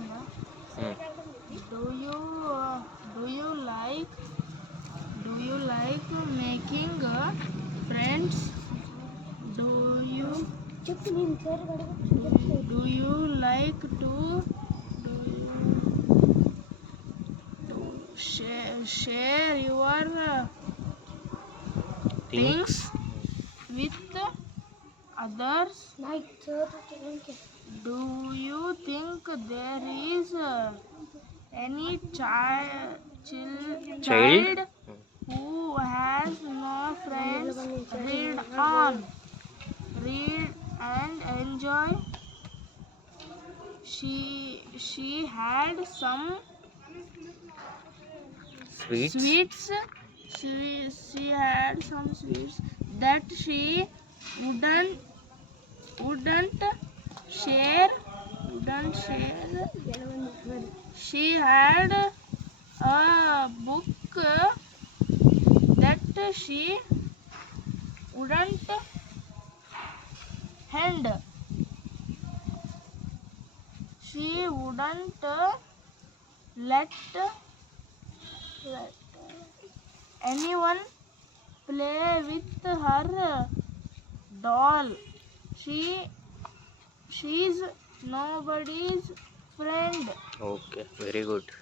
ಹ್ಞೂ Do you uh, do you like do you like making uh, friends? Do you do you like to do you to share share your uh, things with others? Do you think there is uh, any child child, child who has no friends. Read on. Read and enjoy. She she had some sweets. sweets. She she had some sweets that she wouldn't wouldn't share she had a book that she wouldn't hand. She wouldn't let, let anyone play with her doll. She she's nobody's friend. Okay very good.